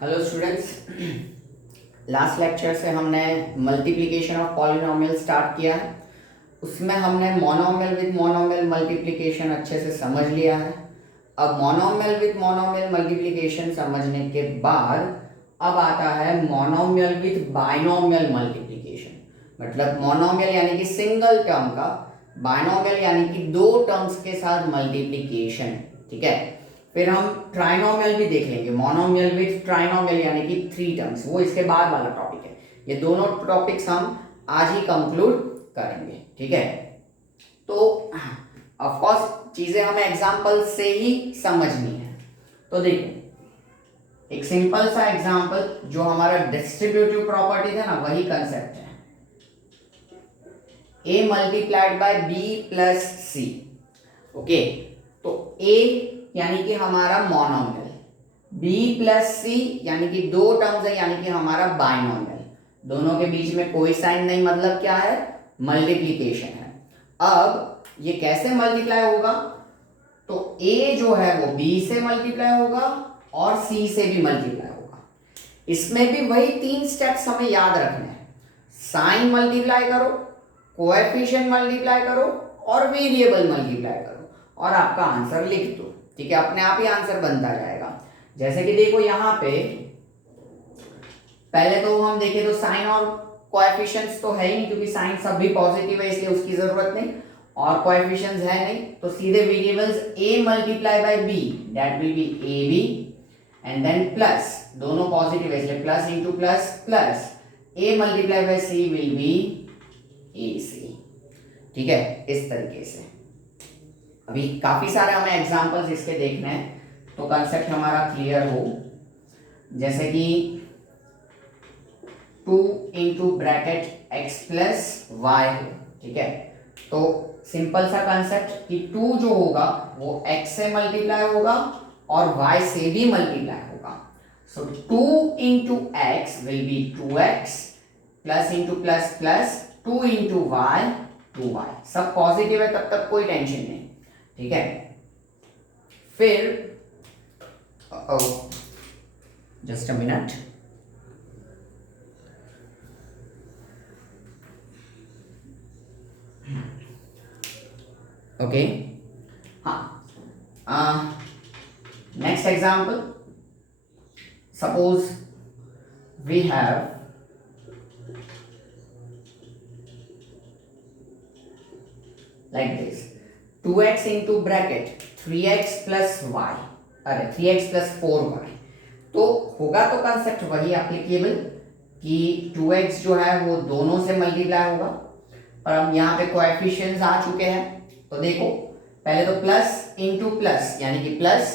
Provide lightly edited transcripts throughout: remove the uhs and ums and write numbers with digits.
Hello students, last lecture से हमने multiplication of polynomial start किया है। उसमें हमने मोनोमियल विद मोनोमियल मल्टीप्लिकेशन अच्छे से समझ लिया है। अब मोनोमियल विद मोनोमियल मल्टीप्लिकेशन समझने के बाद अब आता है मोनोमियल विद बाइनोमियल मल्टीप्लिकेशन। मतलब मोनोमियल यानी कि सिंगल टर्म का, बाइनोमियल यानी कि दो टर्म्स के साथ मल्टीप्लिकेशन। ठीक है, फिर हम ट्राइनोमियल भी देख लेंगे, मोनोमियल विद ट्राइनोमियल यानी कि 3 टर्म्स, वो इसके बाद वाला टॉपिक है। ये दोनों टॉपिक्स हम आज ही कंक्लूड करेंगे। ठीक है, तो ऑफ कोर्स चीजें हमें एग्जांपल से ही समझनी है। तो देखो, एक सिंपल सा एग्जांपल, जो हमारा डिस्ट्रीब्यूटिव प्रॉपर्टी था ना, वही कंसेप्ट है। a multiplied by b plus C. ओके, तो a यानी कि हमारा मोनोमियल, b प्लस सी यानी कि दो टर्म्स है, यानी कि हमारा बाइनोमियल। दोनों के बीच में कोई साइन नहीं, मतलब क्या है, मल्टीप्लिकेशन है। अब ये कैसे मल्टीप्लाई होगा, तो a जो है वो b से मल्टीप्लाई होगा और c से भी मल्टीप्लाई होगा। इसमें भी वही 3 स्टेप्स हमें याद रखने हैं। साइन मल्टीप्लाई करो, कोएफिशिएंट मल्टीप्लाई करो और वेरिएबल मल्टीप्लाई करो और आपका आंसर लिख दो। ठीक है, अपने आप ही आंसर बनता जाएगा। जैसे कि देखो यहाँ पे पहले तो हम देखें तो साइन और कोएफिशिएंट्स तो है ही नहीं, क्योंकि साइन सब भी पॉजिटिव है, इसलिए उसकी जरूरत नहीं, और कोएफिशिएंट्स है नहीं, तो सीधे variables a multiply by b, that will be ab, and then plus, दोनों पॉजिटिव है इसलिए plus into plus plus, a multiply by c will be ac। ठीक है, इस तरीके से। अभी काफी सारे हमें एग्जांपल्स इसके देखने हैं, तो कंसेप्ट हमारा क्लियर हो। जैसे कि 2 into bracket x plus y हो। ठीक है, तो सिंपल सा कंसेप्ट कि 2 जो होगा वो x से मल्टीप्लाई होगा और y से भी मल्टीप्लाई होगा। So 2 into x will be 2x plus into plus plus 2 into y 2y। सब पॉजिटिव है, तब तक कोई टेंशन नहीं। ठीक है, फिर जस्ट अ मिनट, ओके। हाँ, next example, suppose we have like this, 2x into bracket 3x plus y, अरे 3x plus 4y। तो होगा तो कंसेप्ट वही एप्लीकेबल कि 2x जो है वो दोनों से मल्टीप्लाई होगा, पर अब यहाँ पे कोएफिशिएंट्स आ चुके हैं। तो देखो, पहले तो प्लस इंटू प्लस यानी कि प्लस,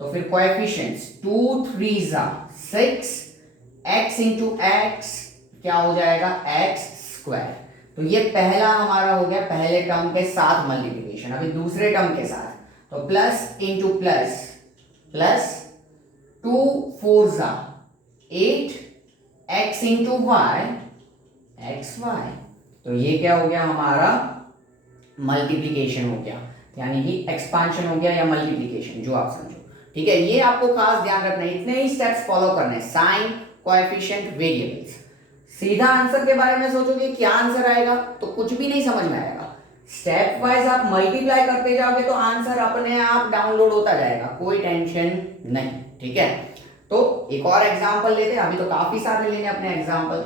तो फिर कोएफिशिएंट्स 2 3 6, x इंटू एक्स क्या हो जाएगा, x स्क्वायर। तो ये पहला हमारा हो गया पहले टर्म के साथ मल्टीप्लिकेशन। अभी दूसरे टर्म के साथ, तो plus into plus plus 2 4 8 x into y x y. तो ये क्या हो गया, हमारा मल्टीप्लिकेशन हो गया, यानी कि एक्सपांशन हो गया या मल्टीप्लिकेशन, जो आप समझो। ठीक है, ये आपको खास ध्यान रखना है, इतने ही स्टेप्स फॉलो करने हैं, साइन, कोएफिशिएंट, वेरिएबल्स। सीधा आंसर के बारे में सोचोगे क्या आंसर आएगा, तो कुछ भी नहीं समझ में आएगा। स्टेप वाइज आप मल्टीप्लाई करते जाओगे तो आंसर अपने आप डाउनलोड होता जाएगा, कोई टेंशन नहीं। ठीक है, तो एक और एग्जांपल लेते हैं, अभी तो काफी सारे लेने अपने एग्जांपल।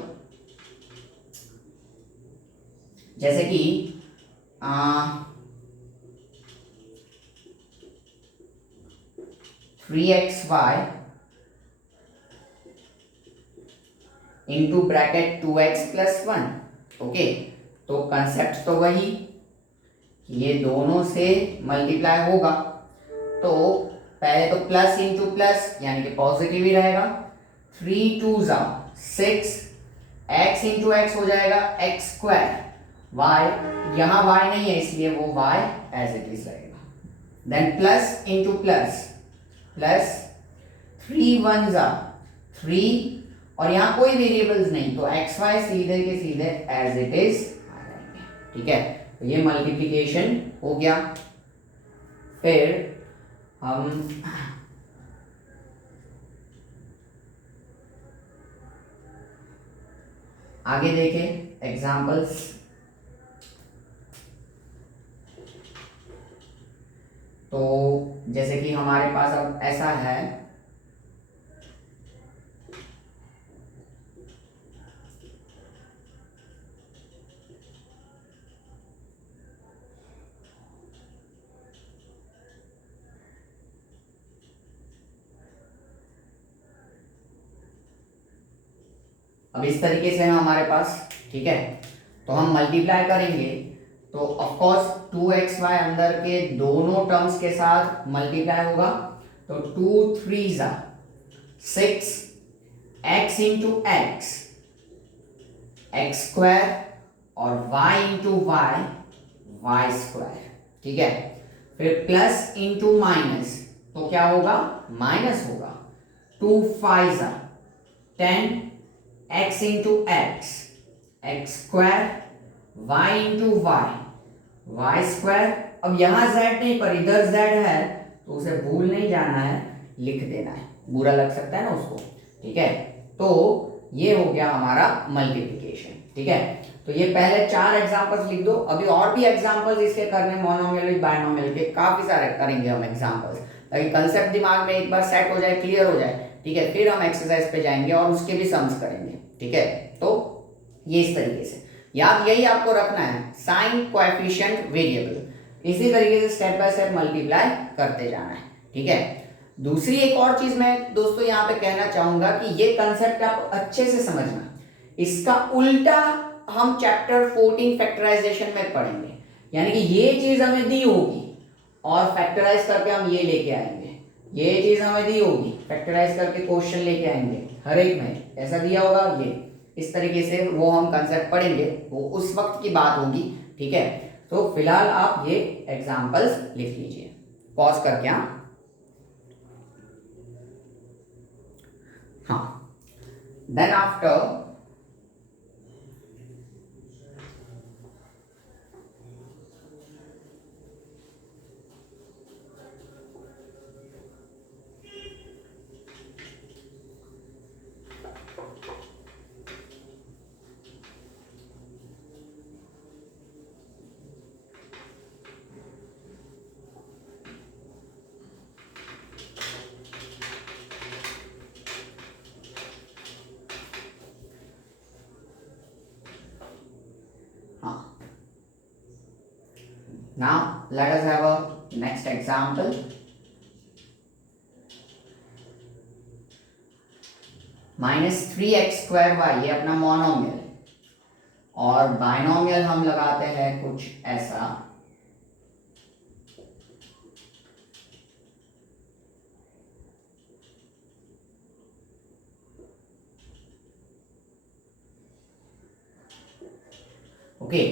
जैसे कि 3xy into bracket 2x plus 1। Okay, तो कंसेप्ट तो वही, ये दोनों से मल्टीप्लाई होगा, तो पहले तो प्लस इंटू प्लस यानी कि पॉजिटिव ही रहेगा, 3 2 6, x इंटू एक्स हो जाएगा एक्स स्क्वायर, y यहाँ y नहीं है इसलिए वो y एज इट इज रहेगा, then plus into plus plus 3 1 3, और यहाँ कोई वेरिएबल्स नहीं, तो एक्स वाई सीधे के सीधे एज इट इज आ जाएंगे। ठीक है, तो ये मल्टीप्लिकेशन हो गया। फिर हम आगे देखें एग्जाम्पल्स। तो जैसे कि हमारे पास अब ऐसा है, अब इस तरीके से है हमारे पास, ठीक है। तो हम मल्टीप्लाई करेंगे तो ऑफ कोर्स 2xy अंदर के दोनों टर्म्स के साथ मल्टीप्लाई होगा, तो 2 3 जा 6 x into x x square और y into y y square, ठीक है। फिर प्लस इंटू माइनस, तो क्या होगा, माइनस होगा। 2 5 जा 10 x into x x square y into y y square. अब यहां z नहीं पर इधर z है, तो उसे भूल नहीं जाना है, लिख देना है, बुरा लग सकता है ना उसको, ठीक है। तो ये हो गया हमारा मल्टीप्लिकेशन, ठीक है। तो ये पहले 4 एग्जांपल्स लिख दो, अभी और भी एग्जांपल्स इसके करने, मोनोमियल विद बायनोमियल के काफी सारे करेंगे हम एग्जांपल्स, ताकि कंसेप्ट दिमाग में एक बार सेट हो जाए, क्लियर हो जाए, ठीक है। फिर हम एक्सरसाइज पे जाएंगे और उसके भी सम्स करेंगे, ठीक है। तो ये इस तरीके से याद, यही आपको रखना है, साइन कोएफिशिएंट वेरिएबल, इसी तरीके से स्टेप बाय स्टेप मल्टीप्लाई करते जाना है, ठीक है। दूसरी एक और चीज मैं दोस्तों यहाँ पे कहना चाहूंगा कि ये कंसेप्ट आप अच्छे से समझना, इसका उल्टा हम चैप्टर 14 फैक्टराइजेशन में पढ़ेंगे, यानी कि ये चीज हमें दी होगी और फैक्टराइज करके हम ये लेके आएंगे, ये चीज हमें दी होगी, फैक्टराइज करके क्वेश्चन लेके आएंगे, हर एक में ऐसा दिया होगा, ये इस तरीके से वो हम कंसेप्ट पढ़ेंगे, वो उस वक्त की बात होगी, ठीक है। तो फिलहाल आप ये एग्जांपल्स लिख लीजिए, पॉज करके। हाँ, then after now let us have a next example. -3x² ये अपना मोनोमियल, और बाइनोमियल हम लगाते हैं कुछ ऐसा, okay.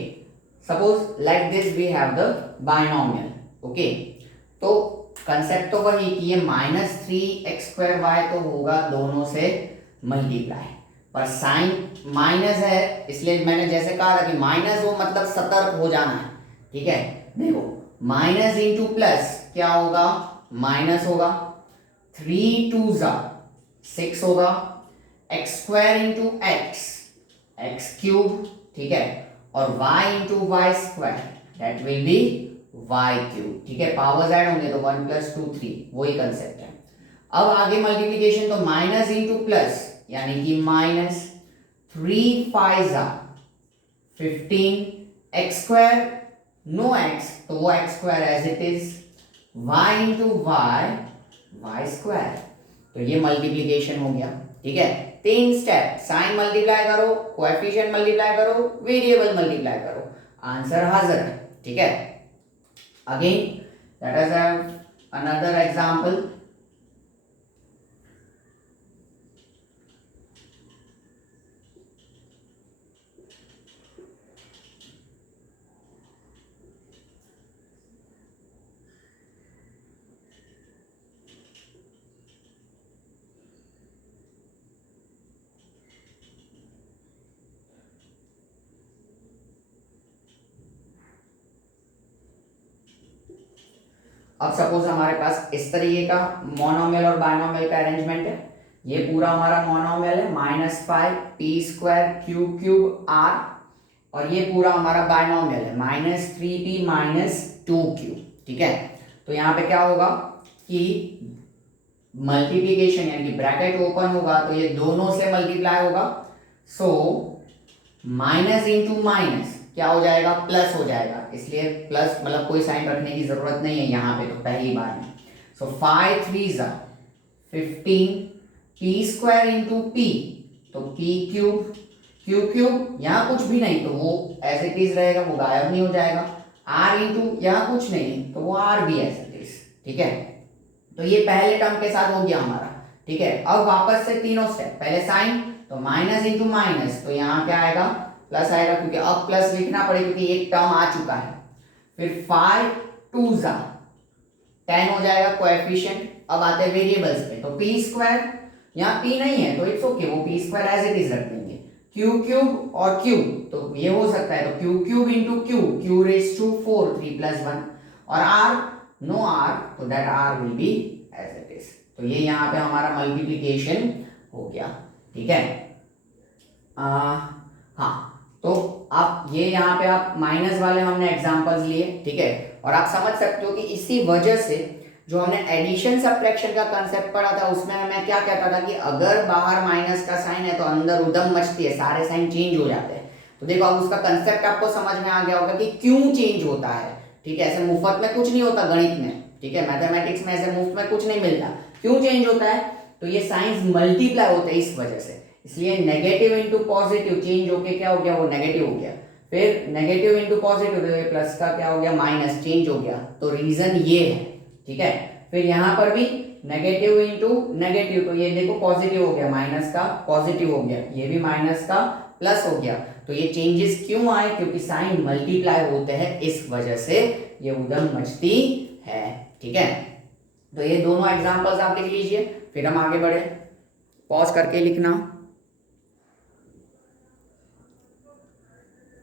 Suppose like this we have the binomial, okay. तो कंसेप्ट तो वही कि ये -3x² तो होगा दोनों से मल्टीप्लाई, पर साइन माइनस है, इसलिए मैंने जैसे कहा था कि माइनस हो मतलब सतर्क हो जाना है, ठीक है। देखो माइनस इंटू प्लस क्या होगा, माइनस होगा, 3 2 जा 6 होगा, x² into x x cube, ठीक है, और y into y square that will be y cube, ठीक है। पावर्स ऐड होंगे तो 1 + 2 3, वही कंसेप्ट है। अब आगे मल्टीप्लिकेशन तो माइनस इंटू प्लस, यानी कि -3 5 जा 15, x² नो x तो वो x² as it is, y into y square, तो ये मल्टीप्लिकेशन हो गया, ठीक है। 3 स्टेप, साइन मल्टीप्लाई करो, कोएफिशिएंट मल्टीप्लाई करो, वेरिएबल मल्टीप्लाई करो, आंसर हाजिर है, ठीक है। Again let us have another example. अब सपोज हमारे पास इस तरीके का मोनोमियल और बायनोमियल का अरेंजमेंट है, ये पूरा हमारा मोनोमियल है -5 p square q cube r, और ये पूरा हमारा बायनोमियल है -3p -2q। ठीक है, तो यहाँ पे क्या होगा कि मल्टीप्लीकेशन यानी कि ब्रैकेट ओपन होगा तो ये दोनों से मल्टीप्लाई होगा, सो माइनस इंटू माइनस क्या हो जाएगा, प्लस हो जाएगा, इसलिए प्लस मतलब कोई साइन रखने की जरूरत नहीं है यहाँ पे तो पहली बार में। सो 5 3 15 पी स्क्वायर इंटू पी, तो पी क्यूब, क्यू क्यूब यहाँ कुछ भी नहीं तो वो एज इट इज रहेगा, वो गायब नहीं हो जाएगा। आर इंटू यहाँ कुछ नहीं तो वो आर भी एज इट इज। ठीक है, तो ये पहले टर्म के साथ हो गया हमारा। ठीक है, अब वापस से तीनों स्टेप, पहले साइन तो माइनस इंटू माइनस, तो यहाँ क्या आएगा, प्लस आएगा, क्योंकि अब प्लस लिखना पड़ेगा क्योंकि एक टर्म आ चुका है। फिर 5 2 10 हो जाएगा कोएफिशिएंट। अब आते हैं वेरिएबल्स पे, तो पी स्क्वायर, यहाँ पी नहीं है तो इट्स ओके, वो p square as it is रख देंगे। क्यू क्यूब और क्यू, तो ये हो सकता है तो q cube into q, q raise to 4 3 + 1, और आर नो आर तो that r will be as it is. तो ये यहाँ पे हमारा मल्टीप्लिकेशन हो गया। ठीक है, हाँ, तो आप ये यहाँ पे आप माइनस वाले हमने एग्जांपल्स लिए। ठीक है, और आप समझ सकते हो कि इसी वजह से जो हमने एडिशन सब्ट्रैक्शन का कांसेप्ट पढ़ा था उसमें मैं क्या कहता था कि अगर बाहर माइनस का साइन है तो अंदर उधम मचती है, सारे साइन चेंज हो जाते हैं। तो देखो अब उसका कंसेप्ट आपको समझ में आ गया होगा कि क्यों चेंज होता है। ठीक है, ऐसे मुफ्त में कुछ नहीं होता गणित में। ठीक है, मैथमेटिक्स में ऐसे मुफ्त में कुछ नहीं मिलता। क्यों चेंज होता है, तो ये साइंस मल्टीप्लाई होते हैं इस वजह से, इसलिए नेगेटिव इंटू पॉजिटिव चेंज होके क्या हो गया, वो नेगेटिव हो गया। फिर नेगेटिव इंटू पॉजिटिव तो प्लस का क्या हो गया, माइनस, चेंज हो गया। तो रीजन ये है। ठीक है, फिर यहाँ पर भी नेगेटिव इंटू नेगेटिव, तो ये देखो पॉजिटिव हो गया, माइनस का पॉजिटिव हो गया, ये भी माइनस का प्लस हो गया। तो ये चेंजेस क्यों आए, क्योंकि साइन मल्टीप्लाई होते हैं, इस वजह से ये उधम मचती है। ठीक है, तो ये दोनों एग्जांपल्स आप लिख लीजिए, फिर हम आगे बढ़े, पॉज करके लिखना।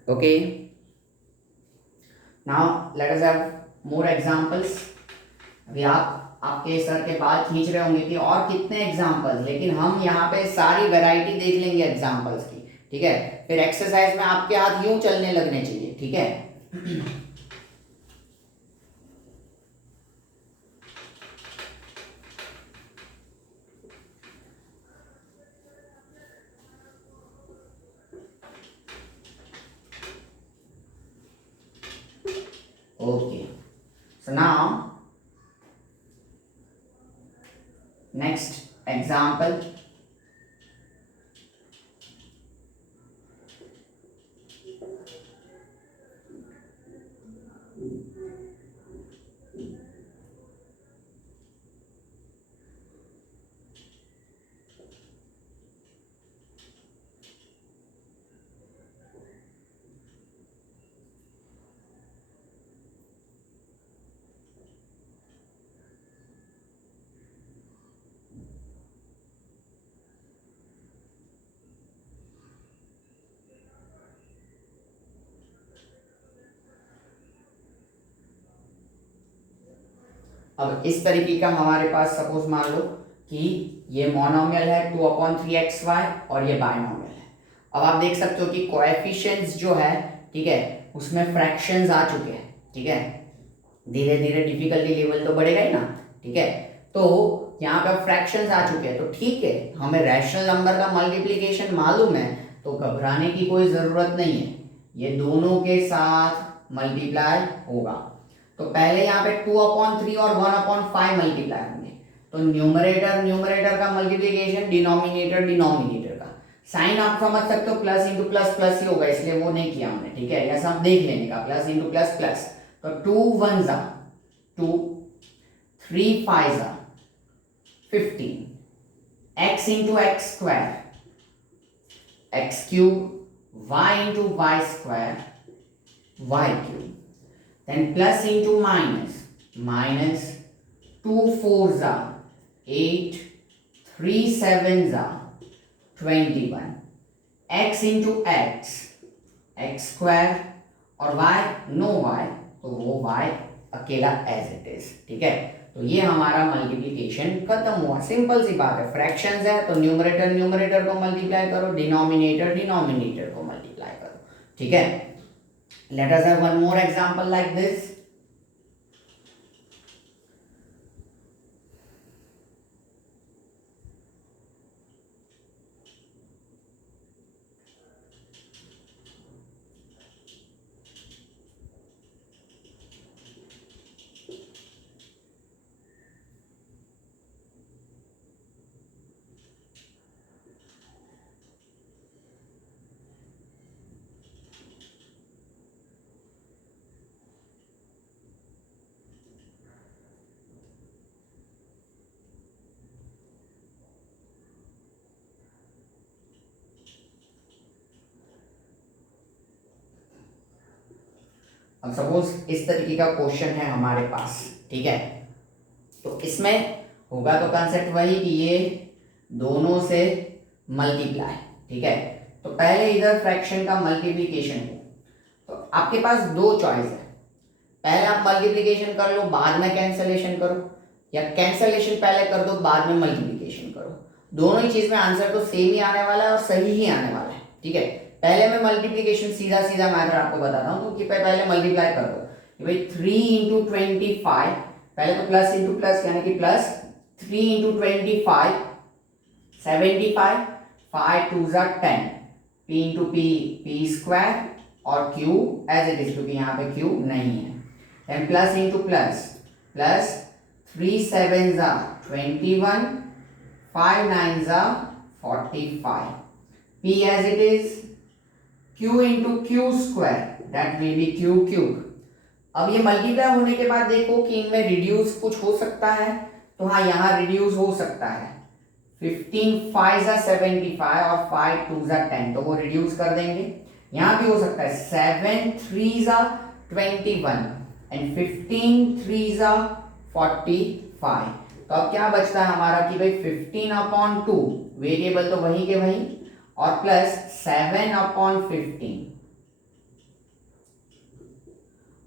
Okay, now let us have more examples. अभी आपके सर के बाल खींच रहे होंगे कि और कितने एग्जांपल्स, लेकिन हम यहाँ पे सारी वैरायटी देख लेंगे एग्जांपल्स की। ठीक है, फिर एक्सरसाइज में आपके हाथ यूं चलने लगने चाहिए। ठीक है, okay, so now next example, अब इस तरीके का हमारे पास सपोज मान लो कि ये मोनोमियल है 2/3xy और ये बायनोमियल है। अब आप देख सकते हो कि कोएफिशिएंट्स जो है, ठीक है, उसमें फ्रैक्शंस आ चुके हैं। ठीक है, धीरे धीरे डिफिकल्टी लेवल तो बढ़ेगा ही ना। ठीक है, तो यहाँ पे फ्रैक्शंस आ चुके हैं, तो ठीक है, हमें रैशनल नंबर का मल्टीप्लिकेशन मालूम है तो घबराने की कोई ज़रूरत नहीं है, ये दोनों के साथ मल्टीप्लाई होगा। तो पहले यहाँ पे 2/3 और 1/5 मल्टीप्लाई होंगे, तो न्यूमरेटर न्यूमरेटर का मल्टीप्लिकेशन डिनोमिनेटर डिनोमिनेटर का। साइन आप समझ सकते हो प्लस इंटू प्लस प्लस ही होगा, इसलिए वो नहीं किया हमने। ठीक है, या सब देख लेने का, प्लस इंटू प्लस प्लस, तो 2 1 2, 3 5 15, x into x square, x cube, y into y square, y cube, then plus into minus, minus 2 4s are 8, 3 7s are 21, x into x, x square, और y नो y, तो वो y अकेला as it is. ठीक है, तो तो ये हमारा मल्टीप्लिकेशन खत्म हुआ। सिंपल सी बात है, फ्रैक्शंस है तो न्यूमरेटर न्यूमरेटर को मल्टीप्लाई करो, डिनोमिनेटर डिनोमिनेटर को मल्टीप्लाई करो, ठीक है। Late us have one more example like this. अब सपोज इस तरीके का क्वेश्चन है हमारे पास, ठीक है। तो इसमें होगा तो कंसेप्ट वही कि ये दोनों से मल्टीप्लाई, ठीक है। तो पहले इधर फ्रैक्शन का मल्टीप्लिकेशन हो, तो आपके पास दो चॉइस है। पहले आप मल्टीप्लिकेशन कर लो, बाद में कैंसलेशन करो, या कैंसलेशन पहले कर दो, बाद में मल्टीप्लिकेशन करो। दोनों ही चीज में आंसर तो सेम ही आने वाला है और सही ही आने वाला है, ठीक है। पहले मैं मल्टीप्लिकेशन सीधा सीधा मैथड आपको बताता हूँ, तो पहले मल्टीप्लाई कर दो कि भाई 3 इंटू 25, पहले तो प्लस इंटू प्लस यानी कि प्लस 3 इंटू 25 75, 5 2 ज़ा 10, p into p p square और q एज इट इज, क्योंकि यहाँ पे q नहीं है। Then plus into plus, plus 3 7 ज़ा 21, 5 9 ज़ा 45, p as it is, q into q square that will be q cube। अब ये मल्टीप्लाई होने के बाद देखो कि इनमें रिड्यूस कुछ हो सकता है, तो हाँ यहाँ रिड्यूस हो सकता है। 15 5 ज़ा 75 और 5 2 ज़ा 10, तो वो रिड्यूस कर देंगे। यहाँ भी हो सकता है 7 3 ज़ा 21 एंड 15 3 ज़ा 45। तो अब क्या बचता है हमारा कि भाई 15/2, वेरिएबल तो वही के वही, और प्लस 7/15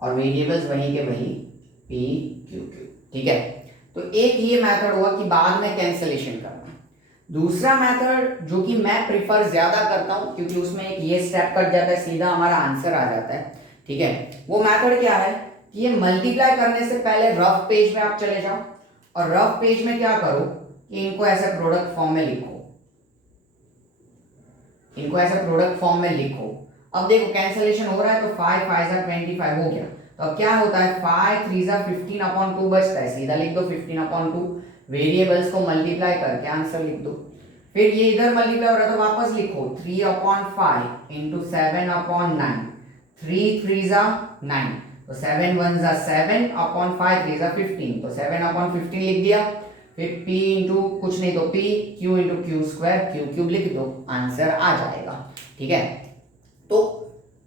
और वेरिएबल्स वही के वही p q q, ठीक है। तो एक ये मेथड हुआ कि बाद में कैंसलेशन करना। दूसरा मेथड जो कि मैं प्रिफर ज्यादा करता हूं, क्योंकि उसमें एक ये स्टेप कट जाता है, सीधा हमारा आंसर आ जाता है, ठीक है। वो मेथड क्या है कि ये मल्टीप्लाई करने से पहले रफ पेज में आप चले जाओ, और रफ पेज में क्या करो कि इनको ऐसे प्रोडक्ट फॉर्म में लिखो, इनको ऐसे प्रोडक्ट फॉर्म में लिखो। अब देखो कैंसलेशन हो रहा है, तो 5 5 ज़ा 25 हो गया। तो अब क्या होता है, 5 3 ज़ा 15/2 बचता है, सीधा लिख दो 15/2, वेरिएबल्स को मल्टीप्लाई करके आंसर लिख दो। फिर ये इधर मल्टीप्लाई हो रहा है तो वापस लिखो 3/5 इंटू 7/9, 3 3 ज़ा 9, तो 7 1 ज़ा 7/5, 3 ज़ा 15, तो 7/15 लिख दिया। फिर p इंटू कुछ नहीं तो p, q into Q square, q cube लिख दो, आंसर आ जाएगा, ठीक है। तो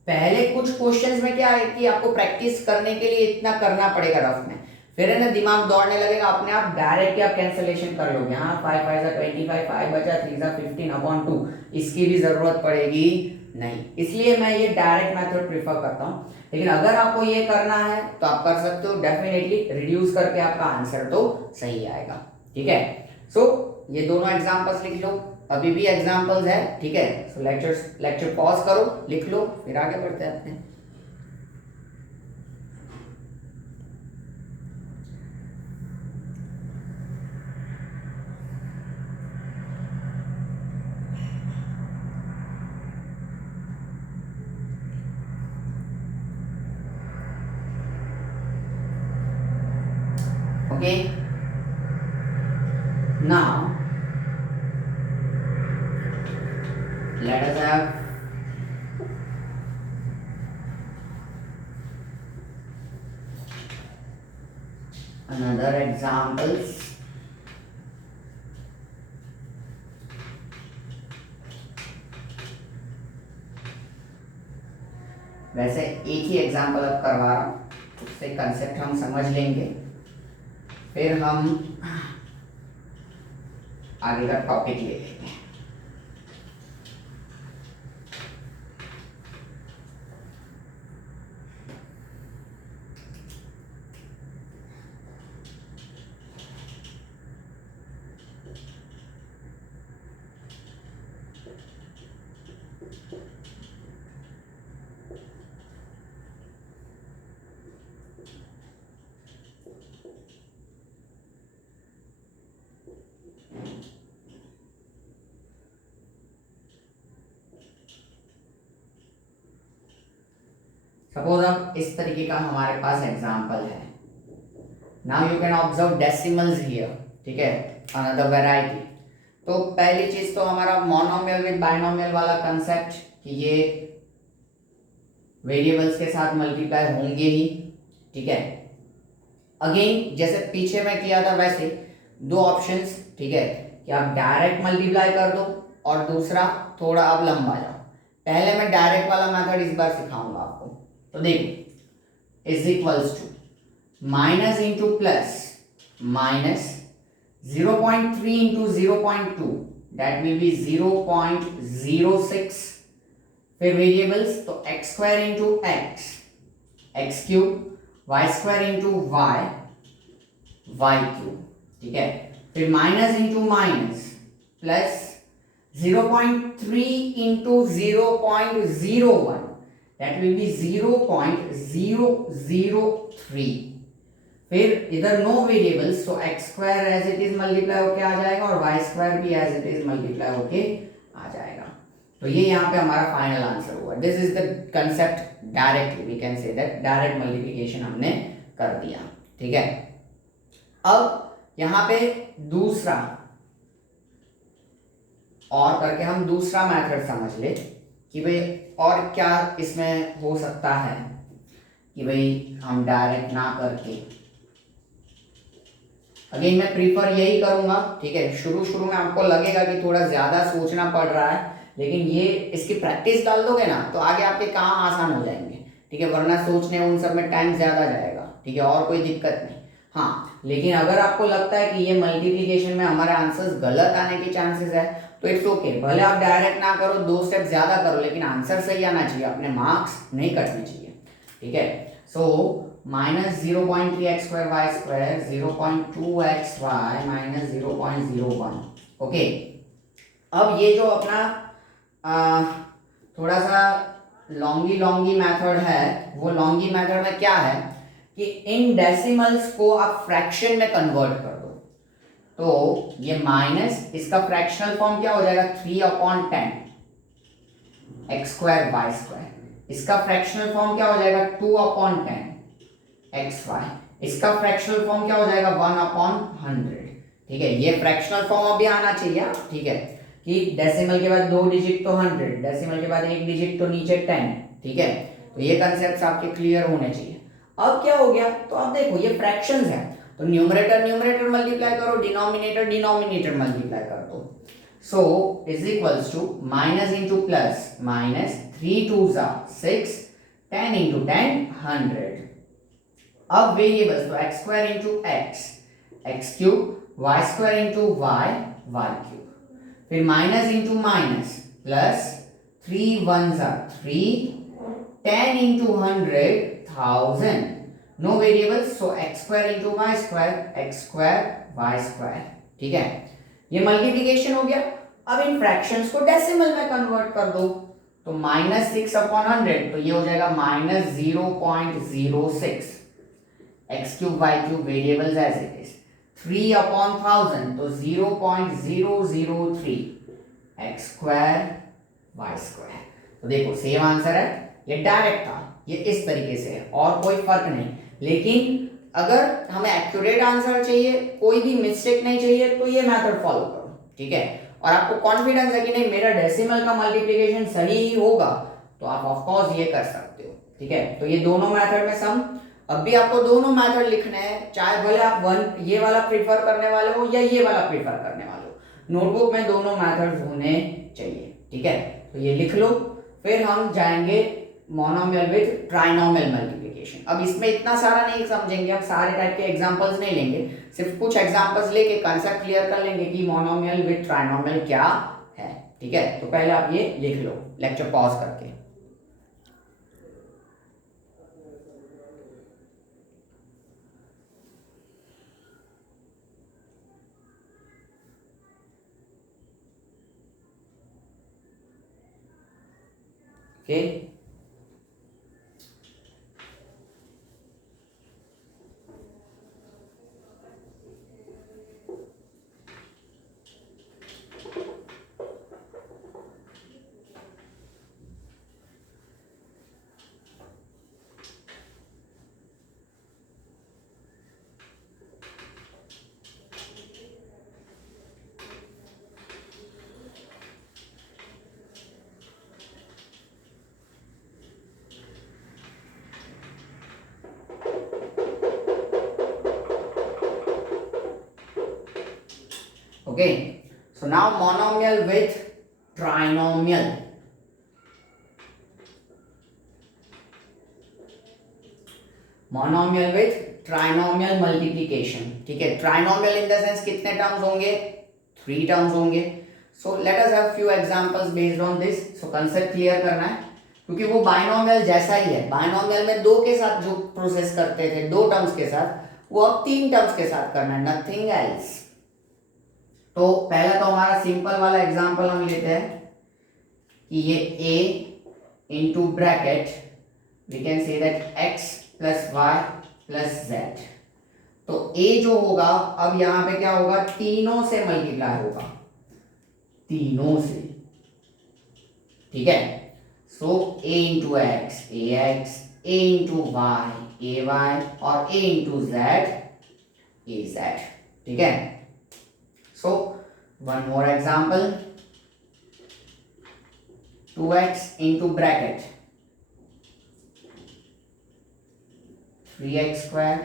पहले कुछ क्वेश्चंस में क्या है कि आपको प्रैक्टिस करने के लिए इतना करना पड़ेगा रफ में, फिर है ना दिमाग दौड़ने लगेगा अपने आप, डायरेक्ट आप कैंसलेशन कर लोगे। हाँ 5 5 ज़ा 25, 5 बचा, 3 ज़ा 15/2, इसकी भी जरूरत पड़ेगी नहीं, इसलिए मैं ये डायरेक्ट मेथड प्रेफर करता हूँ। लेकिन अगर आपको ये करना है तो आप कर सकते हो, डेफिनेटली रिड्यूस करके आपका आंसर तो सही आएगा, ठीक है। सो ये दोनों एग्जांपल्स लिख लो, अभी भी एग्जांपल्स है, ठीक है। सो लेक्चर पॉज करो, लिख लो, फिर आगे बढ़ते हैं। Okay, now let us have another examples. वैसे एक ही एग्जाम्पल अब करवा रहा हूँ, उससे कंसेप्ट हम समझ लेंगे, फिर हम आगे का टॉपिक ले लेंगे। सपोज अब इस तरीके का हमारे पास एग्जाम्पल है। Now you can observe decimals here, ठीक है, अनदर वेराइटी। तो पहली चीज तो हमारा मोनोमियल विद बाइनोमियल वाला कंसेप्ट कि ये वेरिएबल्स के साथ मल्टीप्लाई होंगे ही, ठीक है। अगेन जैसे पीछे में किया था वैसे दो ऑप्शंस, ठीक है, कि आप डायरेक्ट मल्टीप्लाई कर दो और दूसरा थोड़ा आप लंबा जाओ। पहले मैं डायरेक्ट वाला मेथड इस बार सिखाऊंगा आपको। तो देखो is equals to minus into plus minus 0.3 into 0.2 that will be 0.06। फिर वेरिएबल्स तो x square into x cube, y square into y cube, ठीक है। फिर minus into minus plus 0.3 into 0.01 that will be 0.003। फिर इधर नो वेरिएबल्स तो x square as it is multiply होके आ जाएगा और वाई स्क्वायर भी एज इट इज मल्टीप्लाई होके आ जाएगा। तो ये यहाँ पे हमारा फाइनल आंसर हुआ। This is the concept directly, we can say that direct multiplication हमने कर दिया, ठीक है। अब यहाँ पे दूसरा और करके हम दूसरा मेथड समझ ले कि भाई और क्या इसमें हो सकता है कि भाई हम डायरेक्ट ना करके। अगेन मैं प्रीफर यही करूंगा, ठीक है। शुरू में आपको लगेगा कि थोड़ा ज्यादा सोचना पड़ रहा है, लेकिन ये इसकी प्रैक्टिस डाल दोगे ना तो आगे आपके काम आसान हो जाएंगे, ठीक है। वरना सोचने उन सब में टाइम ज्यादा जाएगा, ठीक है, और कोई दिक्कत नहीं। हाँ, लेकिन अगर आपको लगता है कि ये मल्टीप्लिकेशन में हमारे आंसर्स गलत आने के चांसेस है तो इट्स ओके, भले आप डायरेक्ट ना करो, 2 स्टेप ज्यादा करो, लेकिन आंसर सही आना चाहिए, अपने मार्क्स नहीं कटने चाहिए, ठीक है। So minus 0.3x square y square 0.2xy minus 0.01। Okay, अब ये जो अपना थोड़ा सा लॉन्गी मैथड है, वो लॉन्गी मैथड में क्या है कि इन डेसिमल्स को आप फ्रैक्शन में कन्वर्ट कर दो। तो ये माइनस, इसका फ्रैक्शनल फॉर्म क्या हो जाएगा 3/10 एक्स स्क्वायर वाई स्क्वायर। इसका फ्रैक्शनल फॉर्म क्या हो जाएगा 2/10 एक्स वाई। इसका फ्रैक्शनल फॉर्म क्या हो जाएगा 1/100, ठीक है। ये फ्रैक्शनल फॉर्म अभी आना चाहिए, ठीक है, कि डेसिमल के बाद 2 डिजिट तो 100, डेसिमल के बाद 1 डिजिट तो नीचे 10, ठीक है। तो ये कंसेप्ट आपके क्लियर होने चाहिए। अब क्या हो गया, तो अब देखो ये फ्रैक्शंस है, तो न्यूमरेटर मल्टीप्लाई करो, डिनोमिनेटर मल्टीप्लाई कर दो। So is equals to minus into plus minus 3 2 6 10 into 10 100। अब वेरिएबल्स तो x square into x cube, y square into y cube. फिर minus into minus plus 3 1 3 10 into 100,000। No variables so x square into y square y square, ठीक है। ये multiplication हो गया। अब इन फ्रैक्शंस को डेसिमल में कन्वर्ट कर दो, तो माइनस 6/100 तो ये हो जाएगा minus 0.06 x cube y cube variables as it is. 3/1000 तो 0.003 एक्स स्क्वायर वाई स्क्वायर। तो देखो सेम आंसर है, ये डायरेक्ट था, ये इस तरीके से है और कोई फर्क नहीं। लेकिन अगर हमें एक्यूरेट आंसर चाहिए, कोई भी मिस्टेक नहीं चाहिए, तो ये मेथड फॉलो करो, ठीक है। और आपको कॉन्फिडेंस है कि नहीं मेरा डेसिमल का मल्टीप्लिकेशन सही ही होगा, तो आप ऑफ कोर्स ये कर सकते हो, ठीक है। तो ये दोनों मेथड में सम, अब भी आपको दोनों मेथड लिखने हैं, चाहे भले आप ये वाला प्रीफर करने वाले हो या ये वाला प्रीफर करने वाले हो, नोटबुक में दोनों मेथड्स होने चाहिए, ठीक है। तो ये लिख लो। फिर हम जाएंगे मोनोमियल विद ट्राइनोमियल मल्टीप्लिकेशन। अब इसमें इतना सारा नहीं समझेंगे, हम सारे टाइप के एग्जांपल्स नहीं लेंगे, सिर्फ कुछ एग्जांपल्स लेके कंसेप्ट क्लियर कर लेंगे कि मोनोमियल विद ट्राइनोमियल क्या है, ठीक है। तो पहले आप ये लिख लो लेक्चर पॉज करके। Okay, Okay, so now monomial with trinomial. Monomial with trinomial multiplication. ठीक है, ट्राइनोमियल इन द सेंस कितने टर्म्स होंगे? 3 टर्म्स होंगे. So let us have few examples based on this. So concept clear करना है क्योंकि वो बाइनोमियल जैसा ही है. बाइनोमियल में 2 के साथ जो प्रोसेस करते थे 2 टर्म्स के साथ, वो अब 3 टर्म्स के साथ करना है, नथिंग एल्स. तो पहला तो हमारा सिंपल वाला एग्जांपल हम लेते हैं कि ये a into bracket we can say that x plus y plus z. तो a जो होगा अब यहां पे क्या होगा? तीनों से मल्टीप्लाई होगा, तीनों से. ठीक है, so a into x A x, a into y A y और a into z A z. ठीक है, so one more example, 2x into bracket 3x square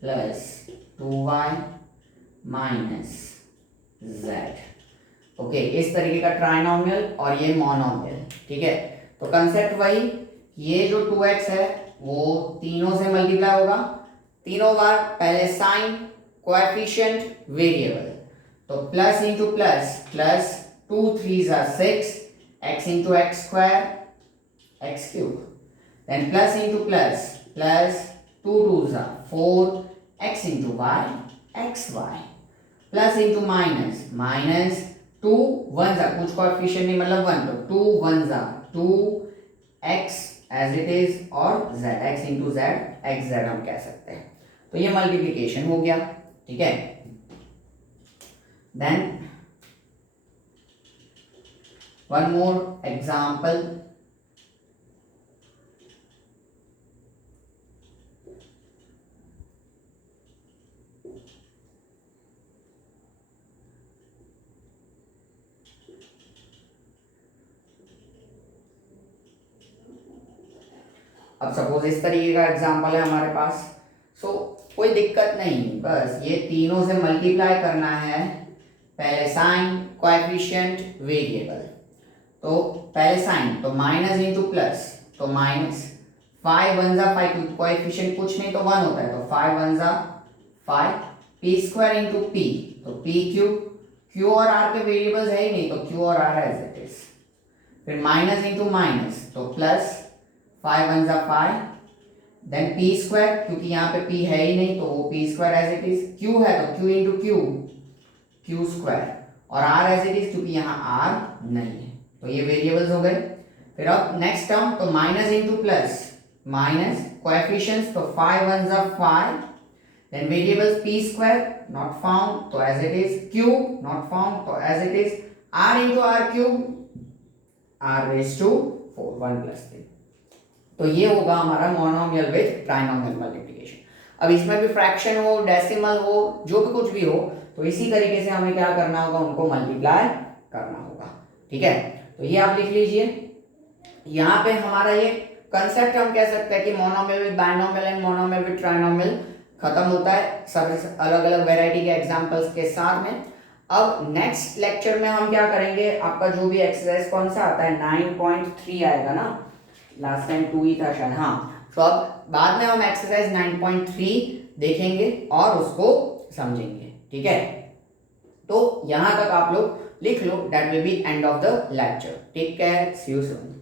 plus 2y minus z. ओके, इस तरीके का ट्राइनोमियल और ये मोनोमियल. ठीक है, तो कंसेप्ट वही, ये जो 2x है वो तीनों से मल्टीप्लाई होगा, तीनों बार. पहले साइन, कोएफिशिएंट, वेरिएबल. तो प्लस इंटू प्लस, प्लस 2 3 ज़ा 6, x into x square x cube. Then plus into plus, plus 2 2 ज़ा 4, x into y x y. Plus into minus, minus 2 1 ज़ा कुछ कोएफिशिएंट नहीं मतलब 1, तो 2 1 ज़ा 2 x एज इट इज और z x into Z x Z हम कह सकते हैं. तो ये मल्टीप्लिकेशन हो गया. ठीक है, देन वन मोर एग्जाम्पल, अब सपोज इस तरीके का एग्जाम्पल है हमारे पास. सो कोई दिक्कत नहीं, बस ये तीनों से मल्टीप्लाई करना है. पहले साइन, कोएफिशिएंट, वेरिएबल. तो पहले साइन, तो माइनस इंटू प्लस, तो माइनस 5 1 ज़ा 5, कोएफिशिएंट कुछ नहीं तो 1 होता है, तो 5 1 ज़ा 5. पी स्क्वायर इंटू पी, तो पी क्यूब. क्यू और आर के वेरिएबल्स है ही नहीं, तो क्यू और आर एज इट इज. फिर माइनस इंटू माइनस, तो प्लस 5 1 ज़ा 5. देन पी स्क्वायर, क्योंकि यहाँ पे p है ही नहीं तो वो p square as it is. Q है तो q into q, q square. और r एज इट इज क्योंकि यहाँ r नहीं है. तो ये वेरिएबल्स हो गए. फिर अब नेक्स्ट टर्म, तो minus into plus, minus coefficients, तो 5 1 ज़ा 5. Then variables p square not found तो as it is, q not found तो as it is, r into r cube r raise to 4 1 plus 3. तो ये होगा हमारा मोनोमियल विथ ट्राइनोमियल मल्टीप्लिकेशन. अब इसमें भी फ्रैक्शन हो, डेसिमल हो, जो भी कुछ भी हो, तो इसी तरीके से हमें क्या करना होगा? उनको मल्टीप्लाई करना होगा. ठीक है, तो ये आप लिख लीजिए. यहाँ पे हमारा ये कंसेप्ट हम कह सकते हैं कि monomial with binomial and monomial with trinomial खत्म होता है सब अलग अलग वेराइटी के एग्जांपल्स के साथ में. अब नेक्स्ट लेक्चर में हम क्या करेंगे? आपका जो भी एक्सरसाइज कौन सा आता है, 9.3 आएगा ना, लास्ट टाइम 2 ही था शायद. हाँ, तो अब बाद में हम एक्सरसाइज 9.3 देखेंगे और उसको समझेंगे. ठीक है, तो यहां तक आप लोग लिख लो. That will be end of the lecture. Take care, see you soon.